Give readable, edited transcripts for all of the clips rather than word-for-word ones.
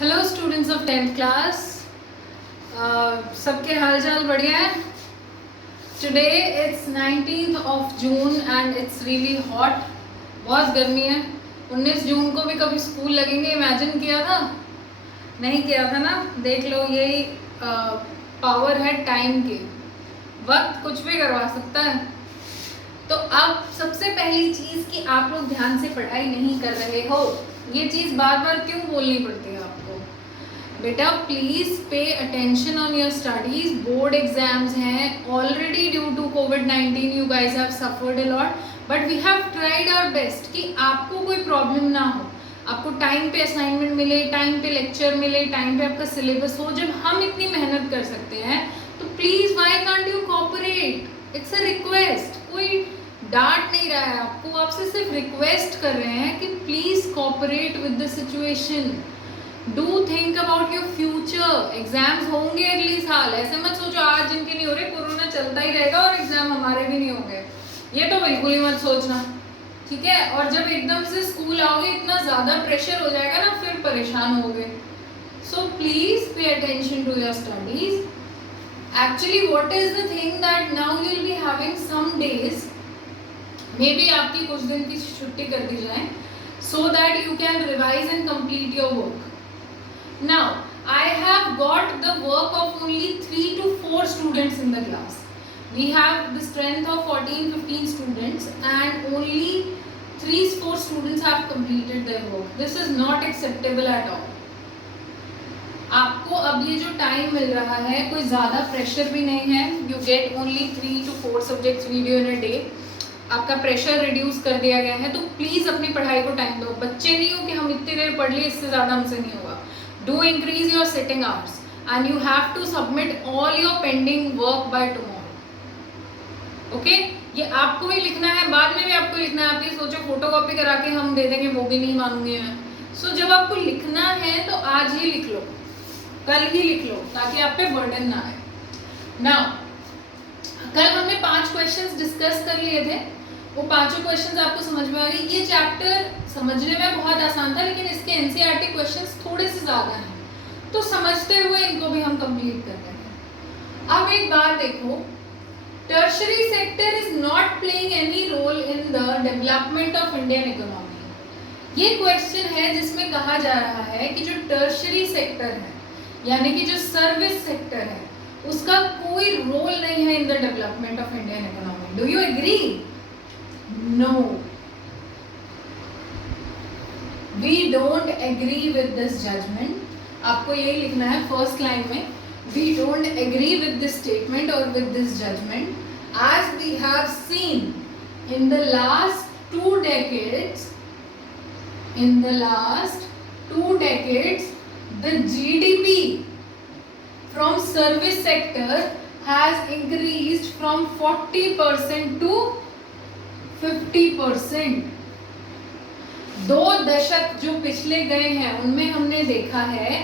Hello students of 10th class, सबके हाल चाल बढ़िया है। Today it's 19th of June and it's really hot. बहुत गर्मी है। 19 जून को भी कभी स्कूल लगेंगे इमेजिन किया था? नहीं किया था ना। देख लो, यही पावर है टाइम की। वक्त कुछ भी करवा सकता है। तो अब सबसे पहली चीज़ कि आप लोग ध्यान से पढ़ाई नहीं कर रहे हो। ये चीज़ बार बार क्यों बोलनी पड़ती है आपको? बेटा please pay attention on your studies. Board exams हैं ऑलरेडी। ड्यू टू कोविड-19 you guys have suffered a lot, but we have tried our best कि आपको कोई प्रॉब्लम ना हो, आपको टाइम पे असाइनमेंट मिले, टाइम पे लेक्चर मिले, टाइम पे आपका सिलेबस हो। जब हम इतनी मेहनत कर सकते हैं तो please why can't you cooperate? It's a request. कोई डांट नहीं रहा है आपको, आपसे सिर्फ रिक्वेस्ट कर रहे हैं कि please cooperate with the situation. Do think about your future. Exams होंगे अगले साल। ऐसे मत सोचो आज जिनके नहीं हो रहे कोरोना चलता ही रहेगा और एग्जाम हमारे भी नहीं होंगे। ये तो बिल्कुल ही मत सोचना, ठीक है? और जब एकदम से स्कूल आओगे इतना ज्यादा प्रेशर हो जाएगा ना, फिर परेशान होगे। So please pay attention to your studies. Actually what is the thing that now you will be having some days, may be आपकी कुछ दिन की छुट्टी कर दी जाए so that you can revise and complete your work. Now, I have got the work of only 3 to 4 students in the class. We have the strength of 14-15 students and only 3-4 students have completed their work. This is not acceptable at all. आपको अब ये जो time मिल रहा है कोई ज़्यादा pressure भी नहीं है. You get only 3 to 4 subjects video in a day. आपका प्रेशर रिड्यूस कर दिया गया है, तो प्लीज़ अपनी पढ़ाई को टाइम दो. बच्चे नहीं हो कि हम इतनी देर पढ़ लिए, इससे ज़्यादा हमसे नहीं होगा. Do increase your sitting hours and you have to submit all your pending work by tomorrow. Okay? ये आपको ही लिखना है, बाद में भी आपको लिखना है. आप ये सोचो फोटोकॉपी करा के हम दे देंगे, वो भी नहीं मानूंगी मैं. सो जब आपको लिखना है तो आज ही लिख लो, कल ही लिख लो, ताकि आप पे बर्डन ना आए. नाउ कल हमने 5 क्वेश्चंस डिस्कस कर लिए थे. वो 5 क्वेश्चंस आपको समझ में आ गए. ये चैप्टर समझने में बहुत आसान था, लेकिन इसके एनसीईआरटी क्वेश्चंस थोड़े से ज़्यादा हैं, तो समझते हुए इनको भी हम कंप्लीट कर रहे हैं. अब एक बात देखो, tertiary sector is not playing any role in the development of Indian economy. ये क्वेश्चन है जिसमें कहा जा रहा है कि जो टर्शरी सेक्टर है, यानी कि जो सर्विस सेक्टर है, उसका कोई रोल नहीं है in the development of Indian economy. Do you agree? No, we don't agree with this judgment. आपको यही लिखना है फर्स्ट लाइन में. We don't agree with this statement or with this judgment, as we have seen in the last 2 decades. In the last 2 decades, the GDP from service sector has increased from 40% to 50%. 2 दशक जो पिछले गए हैं उनमें हमने देखा है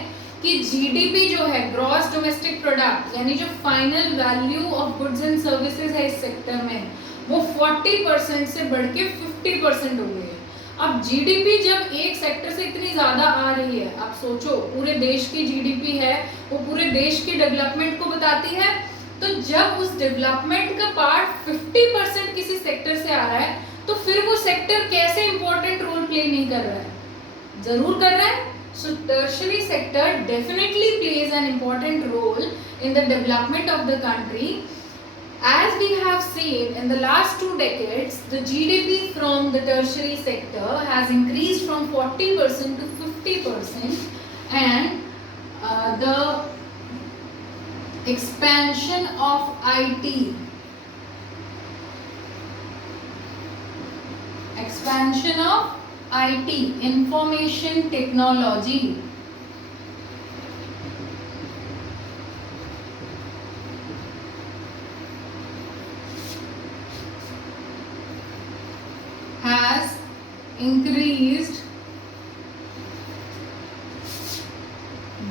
कि जीडीपी जो है, ग्रॉस डोमेस्टिक प्रोडक्ट, यानी जो final value of goods and services है इस सेक्टर में, वो 40% से बढ़ के 50% हो गई है. अब जीडीपी जब एक सेक्टर से इतनी ज़्यादा आ रही है, आप सोचो पूरे देश की जीडीपी है, वो पूरे देश की डेवलपमेंट को बताती है. तो जब उस डेवलपमेंट का पार्ट 50% किसी सेक्टर से आ रहा है, तो फिर वो सेक्टर कैसे इंपॉर्टेंट रोल प्ले नहीं कर रहा है? जरूर कर रहा है. So tertiary sector definitely plays an important role in the development of the country. As we have seen in the last 2 decades, the GDP from the tertiary sector has increased from 40% to 50%, and the expansion of IT, information technology, has increased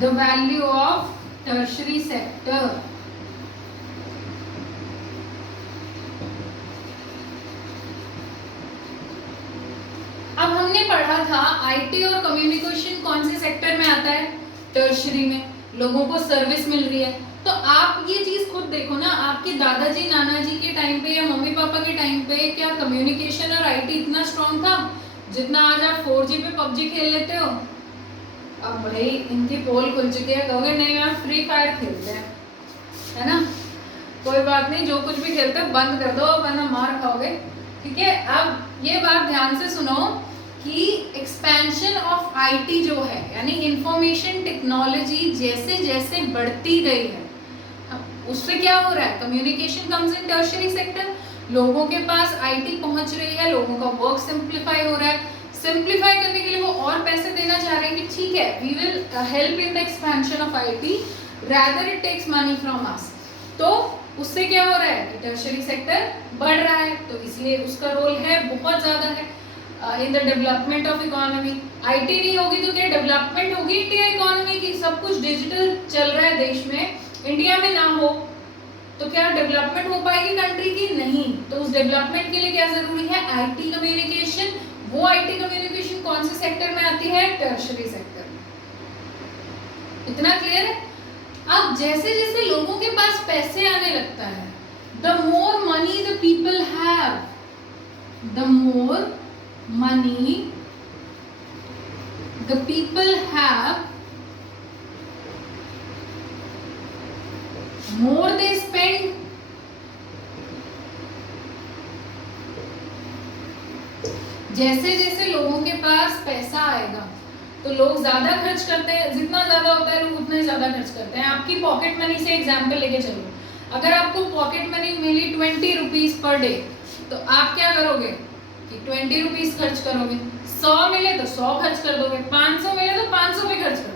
the value of tertiary sector. अब हमने पढ़ा था IT और communication कौन से sector में आता है? टर्शरी में लोगों को सर्विस मिल रही है। तो आप ये चीज खुद देखो ना, आपके दादाजी नानाजी के टाइम पे या मम्मी पापा के टाइम पे क्या कम्युनिकेशन और आईटी इतना स्ट्रांग था जितना आज आप 4G पे पबजी खेल लेते हो? अब भाई इनकी पोल खुल चुकी है, कहोगे नहीं मैम फ्री फायर खेलते हैं, है ना? कोई बात नहीं, जो कुछ भी खेलते हो बंद कर दो वरना मार खाओगे, ठीक है? अब ये बात ध्यान से सुनो कि एक्सपेंशन ऑफ आईटी जो है यानी इंफॉर्मेशन टेक्नोलॉजी जैसे जैसे बढ़ती गई है उससे क्या हो रहा है, communication comes in tertiary sector, लोगों के पास आईटी पहुंच रही है, लोगों का वर्क सिंप्लीफाई हो रहा है। सिंप्लीफाई करने के लिए वो और पैसे देना चाह रहे हैं कि ठीक है we will help in the expansion of IT rather it takes money from us. तो उससे क्या हो रहा है कि टर्शियरी सेक्टर बढ़ रहा है, तो इसलिए उसका रोल है बहुत ज़्यादा है in the development of economy. IT नहीं होगी तो क्या डेवलपमेंट होगी इंडिया इकोनॉमी की? सब कुछ डिजिटल चल रहा है देश में, इंडिया में ना हो तो क्या डेवलपमेंट हो पाएगी कंट्री की? नहीं। तो उस डेवलपमेंट के लिए क्या जरूरी है? IT communication. वो आईटी कम्युनिकेशन कौन से सेक्टर में आती है? टर्शियरी सेक्टर में। इतना क्लियर है? अब जैसे जैसे लोगों के पास पैसे आने लगता है, the more money the people have, the more money the people have, more they spend, जैसे जैसे लोगों के पास पैसा आएगा तो लोग ज्यादा खर्च करते हैं, जितना ज्यादा होता है लोग उतना ही ज्यादा खर्च करते हैं। आपकी पॉकेट मनी से एग्जांपल लेके चलो, अगर आपको पॉकेट मनी मिली 20 रुपीज पर डे तो आप क्या करोगे कि 20 रुपीज खर्च करोगे, 100 मिले तो 100 खर्च कर दोगे, 500 मिले तो 500 भी खर्च कर दोगे।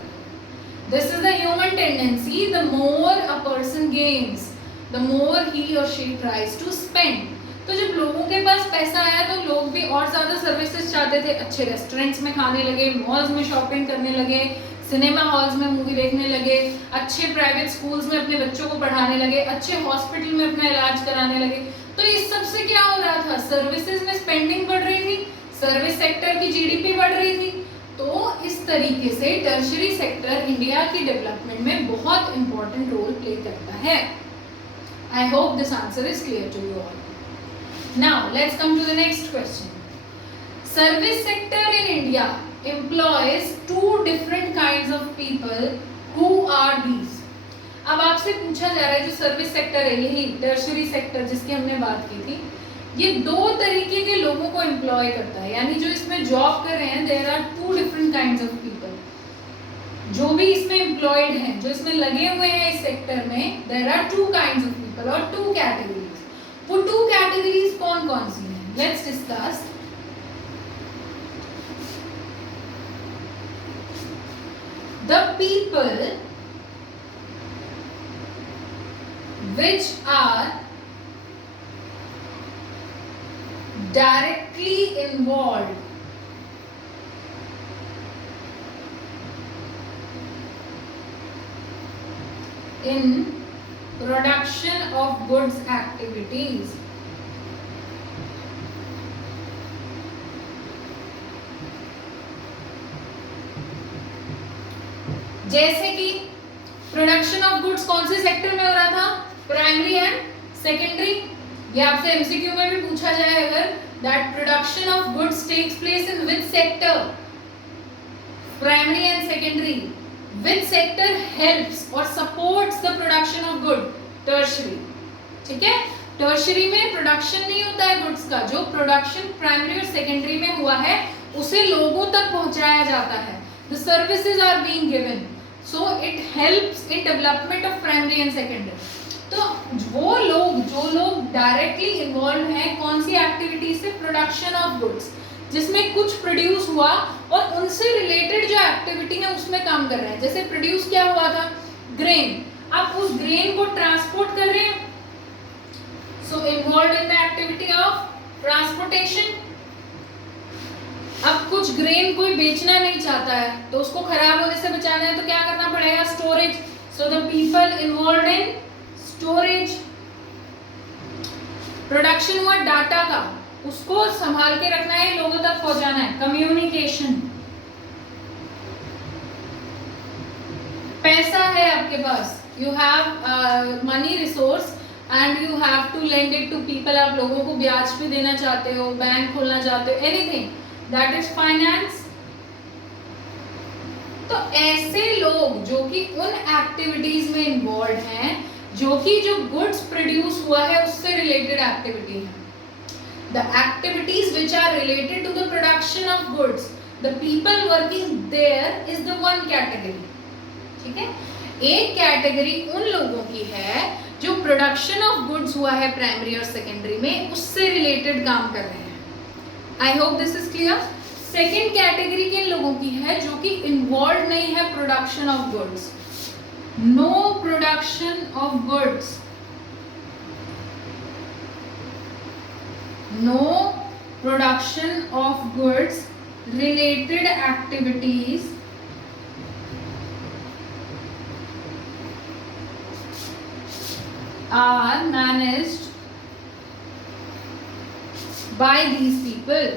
This is the human tendency. The more a person gains, the more he or she tries to spend. तो जब लोगों के पास पैसा आया तो लोग भी और ज़्यादा सर्विसेज चाहते थे, अच्छे रेस्टोरेंट्स में खाने लगे, मॉल्स में शॉपिंग करने लगे, सिनेमा हॉल्स में मूवी देखने लगे, अच्छे प्राइवेट स्कूल्स में अपने बच्चों को पढ़ाने लगे, अच्छे हॉस्पिटल में अपना इलाज कराने लगे। तो इस सब से क्या हो रहा था? सर्विसेज में स्पेंडिंग बढ़ रही थी, सर्विस सेक्टर की जीडीपी बढ़ रही थी। तो इस तरीके से टर्शियरी सेक्टर इंडिया की डेवलपमेंट में बहुत इंपॉर्टेंट रोल प्ले करता है। I hope this answer is clear to you all. Now let's come to the next question. Service sector in India employs 2 different kinds of people, who are these? अब आपसे पूछा जा रहा है जो service sector है, यही टर्शियरी सेक्टर जिसकी हमने बात की थी, ये 2 तरीके के लोगों को एम्प्लॉय करता है, यानी जो इसमें जॉब कर रहे हैं there are 2 different kinds of people. जो भी इसमें एम्प्लॉयड हैं, जो इसमें लगे हुए हैं इस सेक्टर में, there are 2 kinds of people और 2 कैटेगरीज। वो 2 कैटेगरीज कौन कौन सी हैं? Let's discuss. The people which are directly involved in production of goods activities, जैसे कि प्रोडक्शन ऑफ गुड्स कौन से सेक्टर में हो रहा था? Primary and secondary. ये आपसे एमसीक्यू में भी पूछा जाए अगर, that production of goods takes place in which sector? Primary and secondary. Which sector helps or supports the production of good? Tertiary. ठीक है, टर्शियरी में प्रोडक्शन नहीं होता है गुड्स का, जो प्रोडक्शन प्राइमरी और सेकेंडरी में हुआ है उसे लोगों तक पहुंचाया जाता है। The services are being given, so it helps in development of primary and secondary. तो वो लोग जो लोग डायरेक्टली इन्वॉल्व हैं कौन सी एक्टिविटी से? प्रोडक्शन ऑफ गुड्स, जिसमें कुछ प्रोड्यूस हुआ और उनसे रिलेटेड जो एक्टिविटी है उसमें काम कर रहे हैं। जैसे प्रोड्यूस क्या हुआ था? ग्रेन। आप उस ग्रेन को ट्रांसपोर्ट कर रहे हैं, so involve in the activity of transportation. अब कुछ ग्रेन कोई बेचना नहीं चाहता है तो उसको खराब होने से बचाना है तो क्या करना पड़ेगा? Storage. So the people involve in storage. Production हुआ डाटा का, उसको संभाल के रखना है, लोगों तक पहुंचाना है, कम्युनिकेशन। आपके पास, you have money resource and you have to lend it to people, आप लोगों को ब्याज पे देना चाहते हो, बैंक खोलना चाहते हो, एनीथिंग, दैट इज फाइनेंस। तो ऐसे लोग जो कि उन एक्टिविटीज में इन्वॉल्व हैं जो कि जो गुड्स प्रोड्यूस हुआ है उससे रिलेटेड एक्टिविटी है। The activities which are related to the production of goods, the people working there is the one category. ठीक है, एक कैटेगरी उन लोगों की है जो प्रोडक्शन ऑफ गुड्स हुआ है प्राइमरी और सेकेंडरी में, उससे रिलेटेड काम कर रहे हैं। I hope this is clear. Second category किन लोगों की है, जो कि इन्वॉल्व नहीं है production of goods, no production of goods, no production of goods related activities are managed by these people.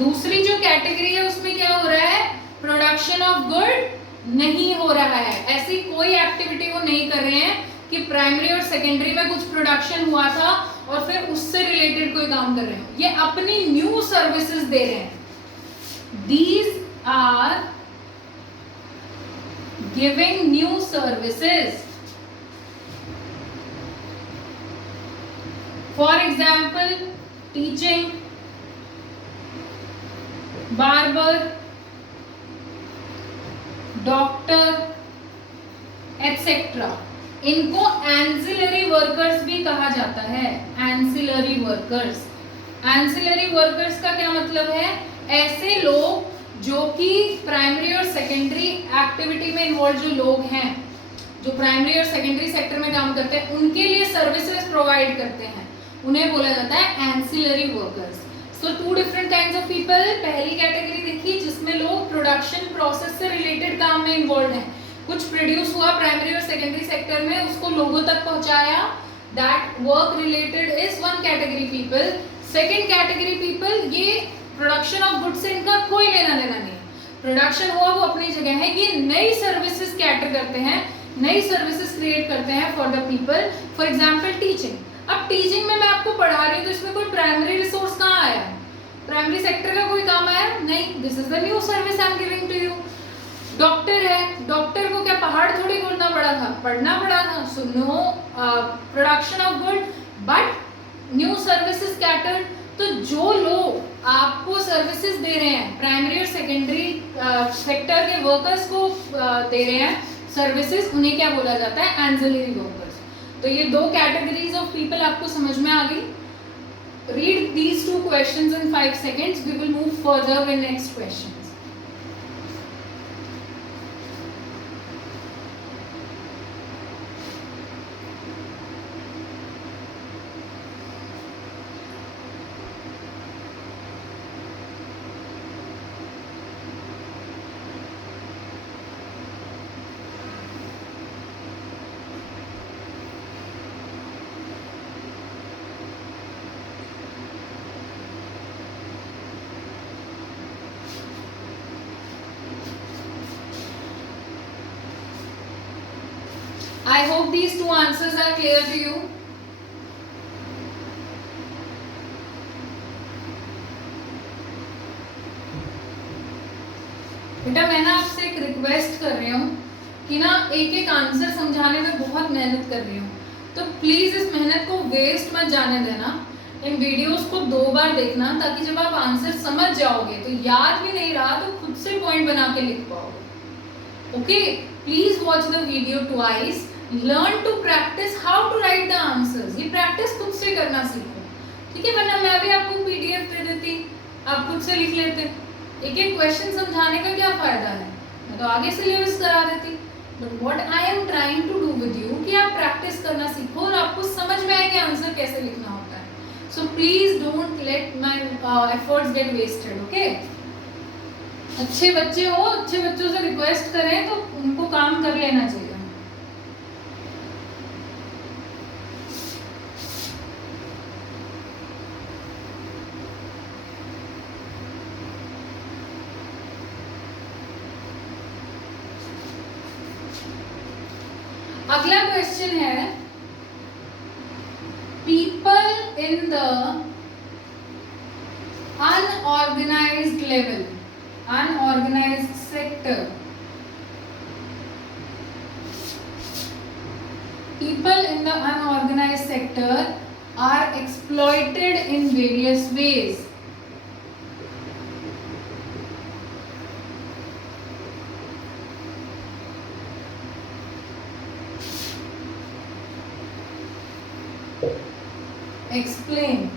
दूसरी जो कैटेगरी है उसमें क्या हो रहा है, प्रोडक्शन ऑफ गुड नहीं हो रहा है, ऐसी कोई एक्टिविटी वो नहीं कर रहे हैं कि प्राइमरी और सेकेंडरी में कुछ प्रोडक्शन हुआ था और फिर उससे रिलेटेड कोई काम कर रहे हैं, ये अपनी न्यू सर्विसेज दे रहे हैं। These are giving new services. For example teaching, barber, doctor etcetera, इनको एंसिलरी वर्कर्स भी कहा जाता है। एंसिलरी वर्कर्स, एंसिलरी वर्कर्स का क्या मतलब है, ऐसे लोग जो कि प्राइमरी और सेकेंडरी एक्टिविटी में इन्वॉल्व जो लोग हैं, जो प्राइमरी और सेकेंडरी सेक्टर में काम करते हैं, उनके लिए सर्विसेज प्रोवाइड करते हैं, उन्हें बोला जाता है ancillary workers. So two different kinds of people. पहली कैटेगरी देखिए जिसमें लोग प्रोडक्शन प्रोसेस से रिलेटेड काम में इन्वॉल्व हैं, कुछ प्रोड्यूस हुआ प्राइमरी और सेकेंडरी सेक्टर में, उसको लोगों तक पहुंचाया, that work related is one category people. Second category people, ये प्रोडक्शन ऑफ गुड्स से इनका कोई लेना देना नहीं है, प्रोडक्शन हुआ वो अपनी जगह है, ये नई सर्विसेज कैटर करते हैं, नई सर्विसेज क्रिएट करते हैं for the people. For example teaching, अब टीचिंग में मैं आपको पढ़ा रही हूँ तो इसमें कोई प्राइमरी रिसोर्स कहाँ आया, प्राइमरी सेक्टर का कोई काम आया नहीं, this is the new service I am giving to you. Doctor है, डॉक्टर को क्या पहाड़ थोड़ी खोलना पड़ा था, पढ़ना पड़ा था, so no production of good but new services catered. तो जो लोग आपको सर्विसेज दे रहे हैं, प्राइमरी और सेकेंडरी सेक्टर के वर्कर्स को दे रहे हैं सर्विसेज, उन्हें क्या बोला जाता है, एंसिलरी वर्कर्स। तो ये दो कैटेगरीज ऑफ पीपल आपको समझ में आ गई। Read these two questions in 5 seconds. We will move further with next questions. I hope these two answers are clear to you. बेटा मैं ना आपसे एक रिक्वेस्ट कर रही हूँ कि ना एक एक आंसर समझाने में बहुत मेहनत कर रही हूँ, तो प्लीज इस मेहनत को वेस्ट मत जाने देना। इन वीडियोस को 2 बार देखना ताकि जब आप आंसर समझ जाओगे तो याद भी नहीं रहा तो खुद से पॉइंट बना के लिख पाओगे। Okay, please watch the video twice, learn to practice how to write the answers. ये प्रैक्टिस खुद से करना सीखो, ठीक है, वरना मैं भी आपको पीडीएफ दे देती, आप खुद से लिख लेते। एक एक क्वेश्चन समझाने का क्या फायदा है, मैं तो आगे से सिलेबस करा देती। But what I am trying to do with you कि आप प्रैक्टिस करना सीखो और आपको समझ में आए कि आंसर कैसे लिखना होता है। So please don't let my efforts get wasted. Okay, अच्छे बच्चे हो, अच्छे बच्चों से रिक्वेस्ट करें तो उनको काम कर लेना चाहिए। अगला क्वेश्चन है, people in the unorganised level, unorganised sector, people in the unorganized sector are exploited in various ways. Explain.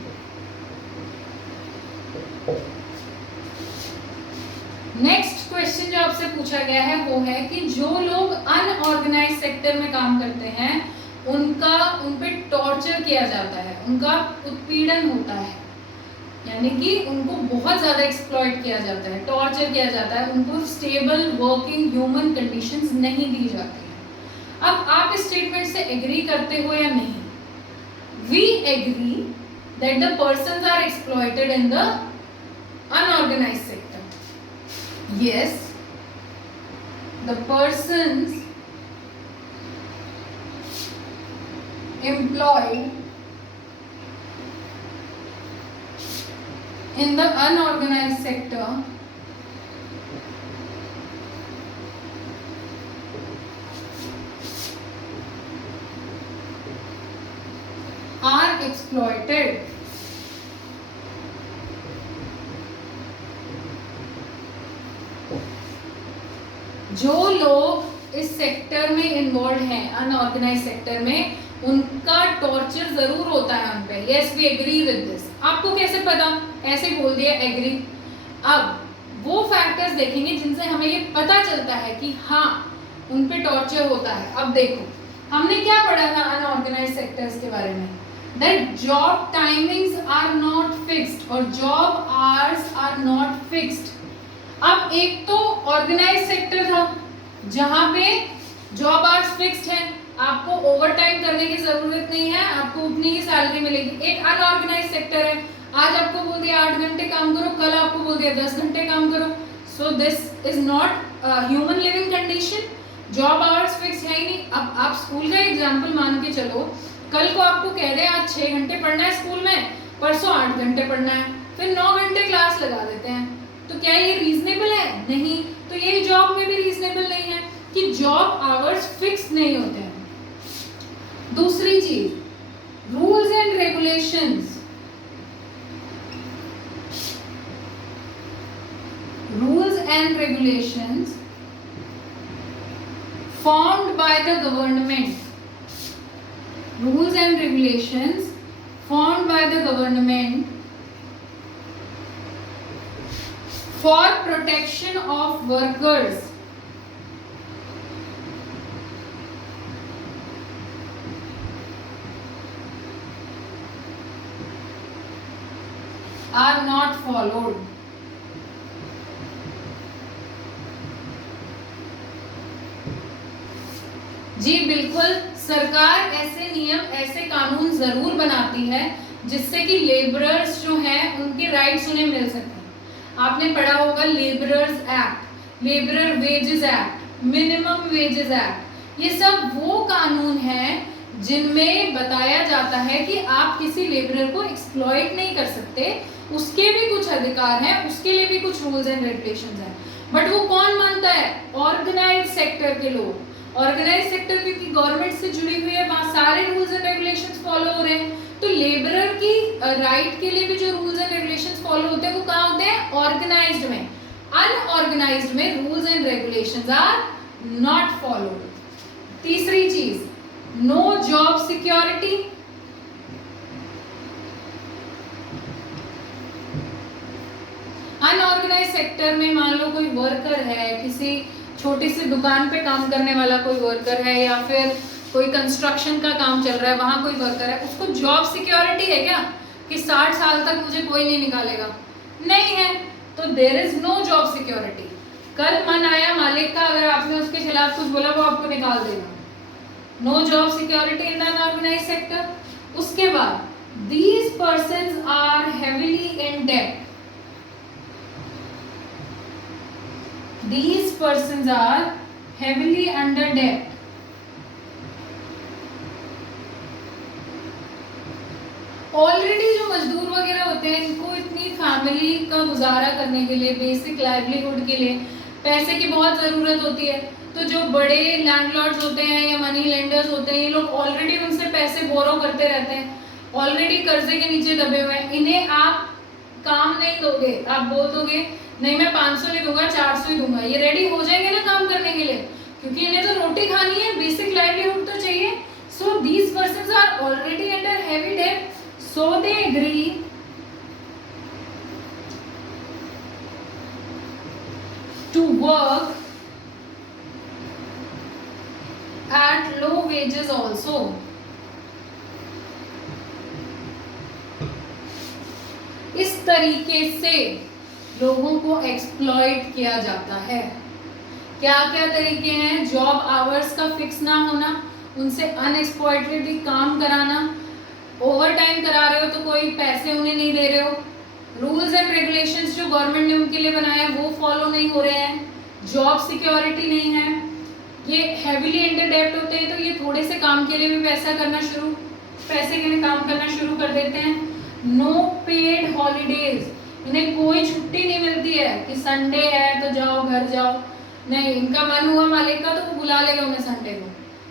Next question जो आपसे पूछा गया है वो है कि जो लोग अनऑर्गेनाइज सेक्टर में काम करते हैं उन पे टॉर्चर किया जाता है, उनका उत्पीड़न होता है, यानी कि उनको बहुत ज़्यादा एक्सप्लॉइट किया जाता है, टॉर्चर किया जाता है, उनको स्टेबल वर्किंग ह्यूमन कंडीशंस नहीं दी जाती हैं। अब आप इस स्टेटमेंट से एग्री करते हो या नहीं? We agree that the persons are exploited in the unorganised sector. Yes, the persons employed in the unorganized sector are exploited. जो लोग इस सेक्टर में इन्वॉल्व हैं, अनऑर्गेनाइज सेक्टर में, उनका टॉर्चर जरूर होता है उन पे। Yes, we agree with this. आपको कैसे पता? ऐसे बोल दिया एग्री। अब वो फैक्टर्स देखेंगे जिनसे हमें ये पता चलता है कि हाँ उन पे टॉर्चर होता है। अब देखो, हमने क्या पढ़ा था अनऑर्गेनाइज सेक्टर्स के बारे में? That job timings are not fixed or job hours are not fixed. अब एक तो ऑर्गेनाइज सेक्टर था जहां पे जॉब आवर्स फिक्स्ड है, आपको ओवर टाइम करने की जरूरत नहीं है, आपको उतनी ही सैलरी मिलेगी। एक अनऑर्गेनाइज सेक्टर है, आज आपको बोल दिया 8 घंटे काम करो, कल आपको बोल दिया 10 घंटे काम करो। So this is not human living condition. Job hours fix है ही नहीं। अब आप स्कूल का एग्जाम्पल मान के चलो, कल को आपको कह दे आज 6 घंटे पढ़ना है स्कूल में, परसों 8 घंटे पढ़ना है, फिर 9 घंटे क्लास लगा देते हैं, तो क्या ये रीजनेबल है? नहीं। तो ये जॉब में भी रीजनेबल नहीं है कि जॉब आवर्स फिक्स नहीं होते हैं। दूसरी चीज, rules and regulations. Rules and regulations formed by the government, rules and regulations formed by the government for protection of workers are not followed. जी बिल्कुल, सरकार ऐसे नियम, ऐसे कानून जरूर बनाती है जिससे कि लेबरर्स जो हैं उनके राइट्स उन्हें मिल सकें। आपने पढ़ा होगा labourers act, labourer wages act, minimum wages act. ये सब वो कानून हैं जिनमें बताया जाता है कि आप किसी लेबरर को एक्सप्लॉइट नहीं कर सकते, उसके भी कुछ अधिकार हैं, उसके लिए भी कुछ रूल्स एंड रेगुलेशंस हैं। बट वो कौन मानता है? ऑर्गेनाइज सेक्टर के लोग। ऑर्गेनाइज सेक्टर क्योंकि गवर्नमेंट से जुड़ी हुई है, वहाँ सारे रूल्स एंड रेगुलेशंस फॉलो हो रहे हैं। तो लेबरर की राइट के लिए भी जो रूल्स एंड रेगुलेशंस फॉलो होते हैं वो कहाँ होते हैं? ऑर्गेनाइज्ड में। अनऑर्गेनाइज्ड में rules and regulations are not followed. तीसरी चीज, no job security. Unorganised sector में मान लो कोई वर्कर है, किसी छोटी सी दुकान पे काम करने वाला कोई वर्कर है, या फिर कोई कंस्ट्रक्शन का काम चल रहा है वहां कोई वर्कर है, उसको जॉब सिक्योरिटी है क्या कि 60 साल तक मुझे कोई नहीं निकालेगा? नहीं है। तो there is no job security. कल मन आया मालिक का, अगर आपने उसके खिलाफ कुछ बोला वो आपको निकाल देगा। No job security in the unorganised sector. उसके बाद, these persons are heavily in debt. These persons are heavily under debt. Already जो मजदूर वगैरह होते हैं इनको इतनी फैमिली का गुजारा करने के लिए, बेसिक लाइवलीहुड के लिए पैसे की बहुत ज़रूरत होती है। तो जो बड़े लैंडलॉर्ड्स होते हैं या मनी लेंडर्स होते हैं, ये लोग ऑलरेडी उनसे पैसे बोरो करते रहते हैं, ऑलरेडी कर्जे के नीचे दबे हुए हैं। इन्हें आप काम नहीं दोगे, आप बोल दोगे नहीं मैं 500 नहीं दूंगा 400 ही दूंगा, ये रेडी हो जाएंगे ना काम करने के लिए, क्योंकि इन्हें तो रोटी खानी है, बेसिक लाइवलीहुड तो चाहिए। So these persons are already under heavy debt, so they agree to work at low wages also. इस तरीके से लोगों को एक्सप्लॉइट किया जाता है। क्या क्या तरीके हैं? जॉब आवर्स का फिक्स ना होना, उनसे अनएक्सप्लॉइटेडली काम कराना, ओवर टाइम करा रहे हो तो कोई पैसे उन्हें नहीं दे रहे हो, रूल्स एंड रेगुलेशंस जो गवर्नमेंट ने उनके लिए बनाया है वो फॉलो नहीं हो रहे हैं, जॉब सिक्योरिटी नहीं है, ये हैवीली इंटर डेप्ट होते हैं तो ये थोड़े से काम के लिए भी पैसे के लिए काम करना शुरू कर देते हैं। नो पेड हॉलीडेज, इन्हें कोई छुट्टी नहीं मिलती है कि संडे है तो जाओ घर जाओ, नहीं, इनका मन हुआ मालिक का तो वो बुला लेगा उन्हें संडे को।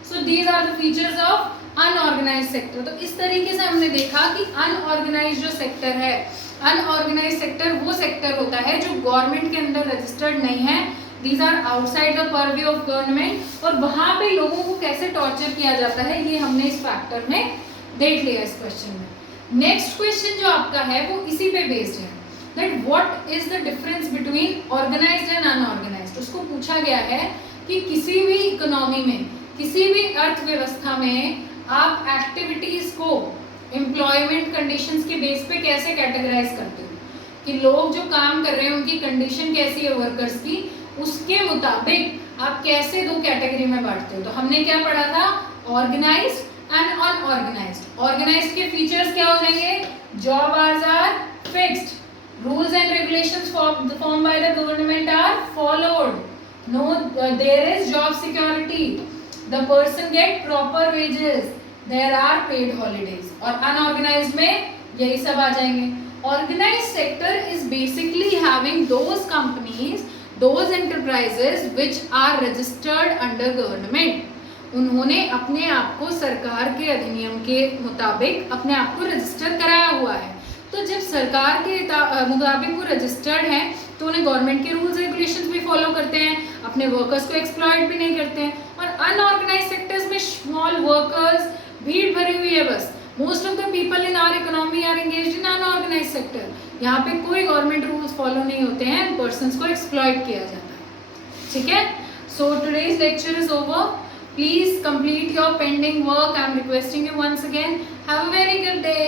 So these are the features of unorganised sector. तो इस तरीके से हमने देखा कि अनऑर्गेनाइज जो सेक्टर है, अनऑर्गेनाइज सेक्टर वो सेक्टर होता है जो गवर्नमेंट के अंदर रजिस्टर्ड नहीं है, these are outside the purview of government, और वहां पे लोगों को कैसे टॉर्चर किया जाता है ये हमने इस फैक्टर में देख लिया इस क्वेश्चन में। नेक्स्ट क्वेश्चन जो आपका है वो इसी पे बेस्ड है, that what is the difference between organised and unorganised. उसको पूछा गया है कि किसी भी इकोनॉमी में, किसी भी अर्थव्यवस्था में आप एक्टिविटीज को एम्प्लॉयमेंट कंडीशंस के बेस पे कैसे कैटेगराइज करते हो, कि लोग जो काम कर रहे हैं उनकी कंडीशन कैसी है वर्कर्स की, उसके मुताबिक आप कैसे दो कैटेगरी में बांटते हो। तो हमने क्या पढ़ा था? Organised and unorganised. ऑर्गेनाइज्ड के फीचर्स क्या हो जाएंगे? Job hours are fixed, rules and regulations form by the government are followed, no there is job security, the person get proper wages, there are paid holidays। और unorganized में यही सब आ जाएंगे। Organized sector is basically having those companies, those enterprises which are registered under government। उन्होंने अपने आप को सरकार के अधिनियम के मुताबिक अपने आप को रजिस्टर कराया हुआ है। तो जब सरकार के मुताबिक वो रजिस्टर्ड है तो उन्हें गवर्नमेंट के रूल्स रेगुलेशंस भी फॉलो करते हैं, अपने वर्कर्स को एक्सप्लॉइट भी नहीं करते हैं। और अनऑर्गेनाइज सेक्टर्स में स्मॉल वर्कर्स, भीड़ भरी हुई है बस। Most of the people in our economy are engaged in unorganised sector. यहाँ पे कोई गवर्नमेंट रूल्स फॉलो नहीं होते हैं, पर्सन्स को एक्सप्लॉइट किया जाता है। ठीक है, so today's lecture is over. Please complete your pending work. I am requesting you once again. Have a very good day.